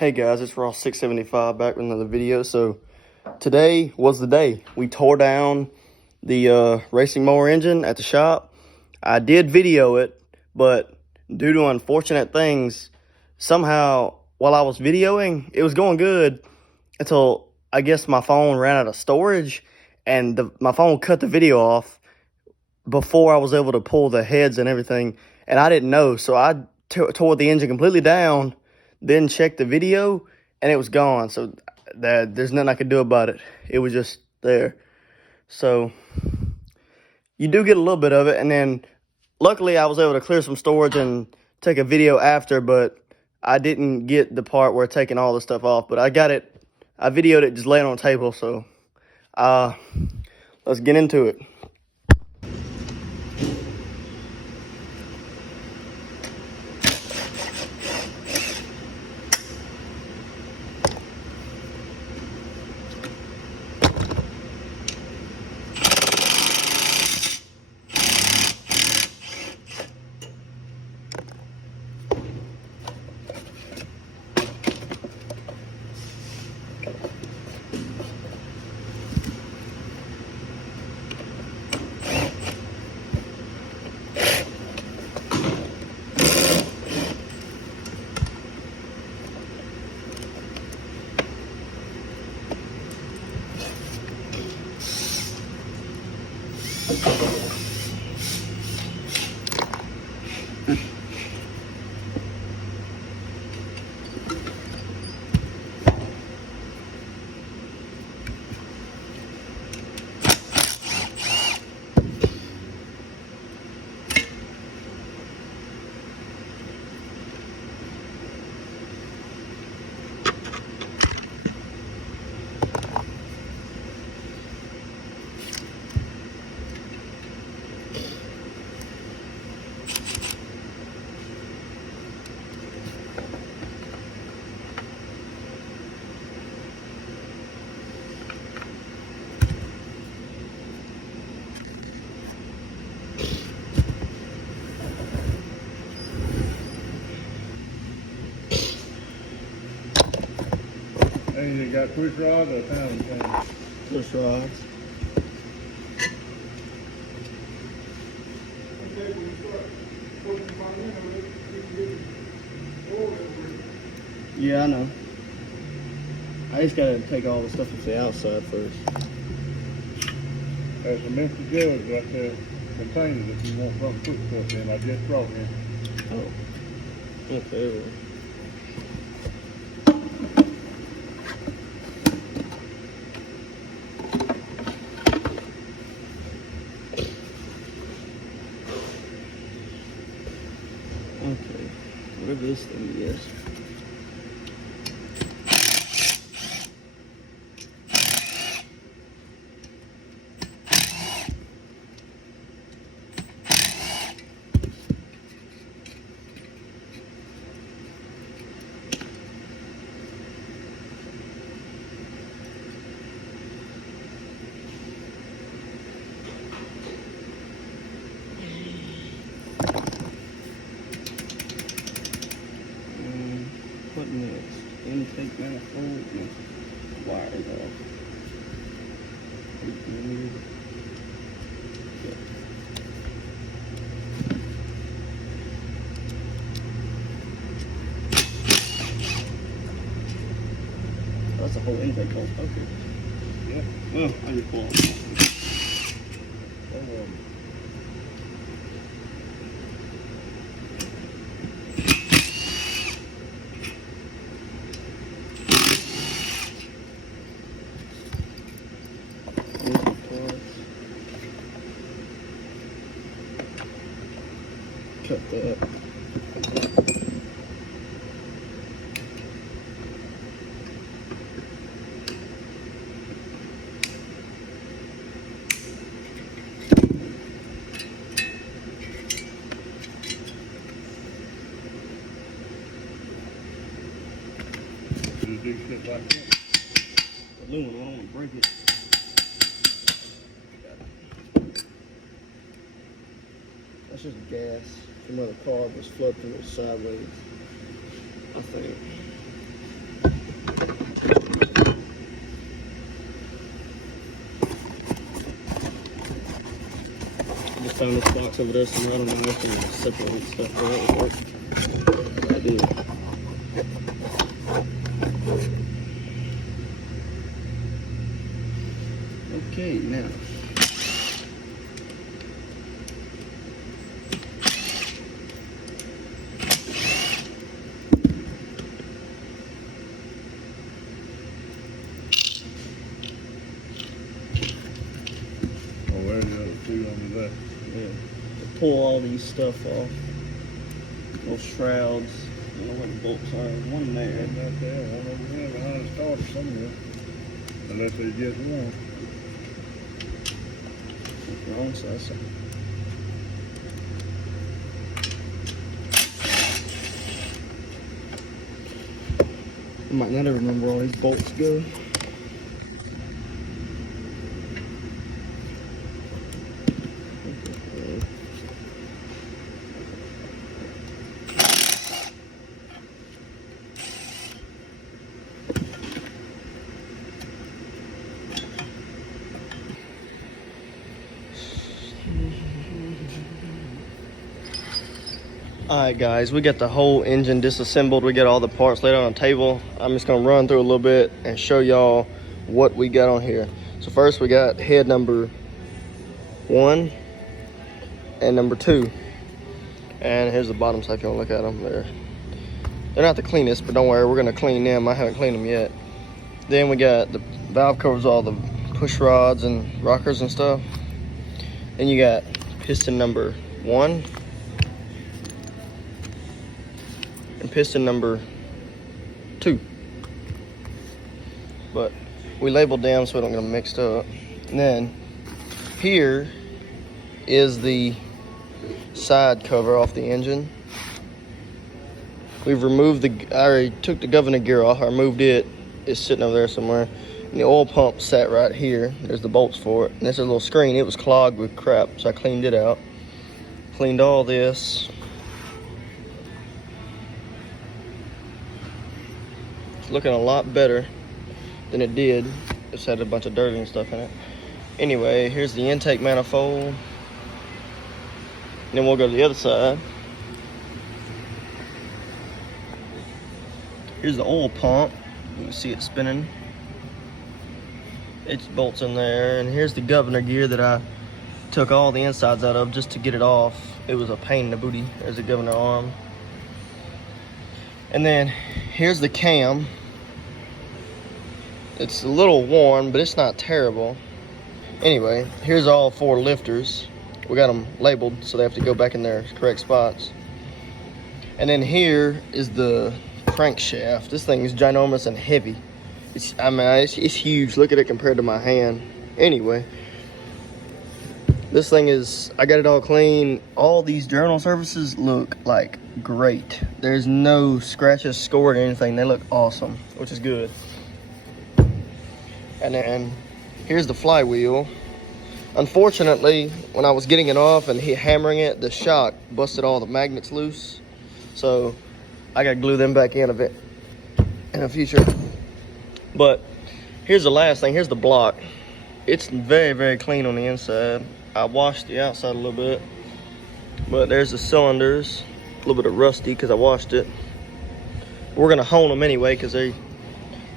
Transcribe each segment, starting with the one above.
Hey guys, it's Ross675 back with another video. So today was the day. We tore down the racing mower engine at the shop. I did video it, but due to unfortunate things, somehow while I was videoing, it was going good until I guess my phone ran out of storage and my phone cut the video off before I was able to pull the heads and everything. And I didn't know, so I tore the engine completely down, then checked the video, and it was gone. So there's nothing I could do about it. It was just there. So you do get a little bit of it, and then luckily I was able to clear some storage and take a video after, but I didn't get the part where taking all the stuff off. But I got it. I videoed it just laying on the table. So let's get into it. And you got push rods or pound chain? Push rods. Yeah, I know. I just gotta take all the stuff off the outside first. There's some empty jugs right there, containers if you want something to put stuff in. I just brought in. Oh. Okay. Okay. Whatever this thing is. What next? Intake manifold and wires off. 8mm. Yeah. That's the whole intake hole. Okay. Yeah. Oh, I just pull it. Cut that. You do shit like that. Aluminum, I don't want to break it. That's just gas from another car that's flooding it sideways, I think. found this box over there somewhere. I don't know if I can separate stuff out. I do. Okay, now. Oh, there's the other two on the left. Yeah. Pull all these stuff off. Little shrouds. I don't know where the bolts are. One there. One right there, one over there behind the starter somewhere. Unless there's just one. Wrong side. So. I might not ever remember where all these bolts go. Alright guys, we got the whole engine disassembled. We got all the parts laid out on a table. I'm just gonna run through a little bit and show y'all what we got on here. So first we got head number 1 and number 2. And here's the bottom side if you wanna look at them. They're not the cleanest, but don't worry, we're gonna clean them. I haven't cleaned them yet. Then we got the valve covers, all the push rods and rockers and stuff. Then you got piston number 1. And piston number 2, but we labeled them so we don't get them mixed up. And then here is the side cover off the engine. We've removed I already took the governor gear off. I removed it. It's sitting over there somewhere. And the oil pump sat right here. There's the bolts for it. And this is a little screen. It was clogged with crap, so I cleaned it out. Cleaned all this. Looking a lot better than it did. Just had a bunch of dirt and stuff in it. Anyway, here's the intake manifold. And then we'll go to the other side. Here's the oil pump. You can see it spinning. It bolts in there. And here's the governor gear that I took all the insides out of just to get it off. It was a pain in the booty. There's the governor arm. And then here's the cam. It's a little worn, but it's not terrible. Anyway, here's all 4 lifters. We got them labeled, so they have to go back in their correct spots. And then here is the crankshaft. This thing is ginormous and heavy. It's huge. Look at it compared to my hand. Anyway, this thing is, I got it all clean. All these journal surfaces look like great. There's no scratches, scored, or anything. They look awesome, which is good. And then here's the flywheel. Unfortunately, when I was getting it off and hammering it, the shock busted all the magnets loose. So I gotta glue them back in a bit in the future. But here's the last thing. Here's the block. It's very, very clean on the inside. I washed the outside a little bit, but there's the cylinders. A little bit of rusty because I washed it. We're gonna hone them anyway because they're a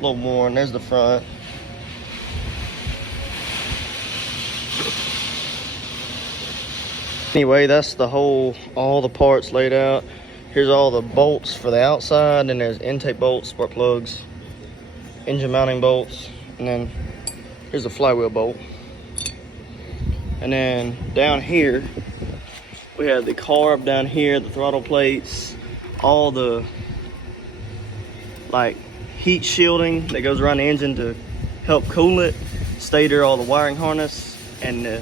little worn. There's the front. Anyway, that's all the parts laid out. Here's all the bolts for the outside, and there's intake bolts, spark plugs, engine mounting bolts, and then here's the flywheel bolt. And then down here, we have the carb down here, the throttle plates, all the heat shielding that goes around the engine to help cool it, stator, all the wiring harness, and the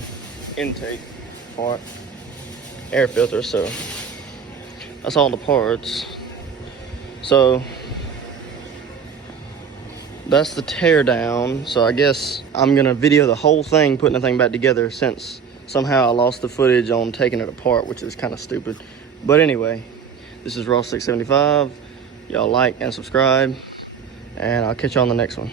intake part, air filter. So that's all the parts. So that's the tear down. So I guess I'm gonna video the whole thing, putting the thing back together, since somehow I lost the footage on taking it apart, which is kind of stupid. But anyway, this is Raw 675. Y'all like and subscribe, and I'll catch you on the next one.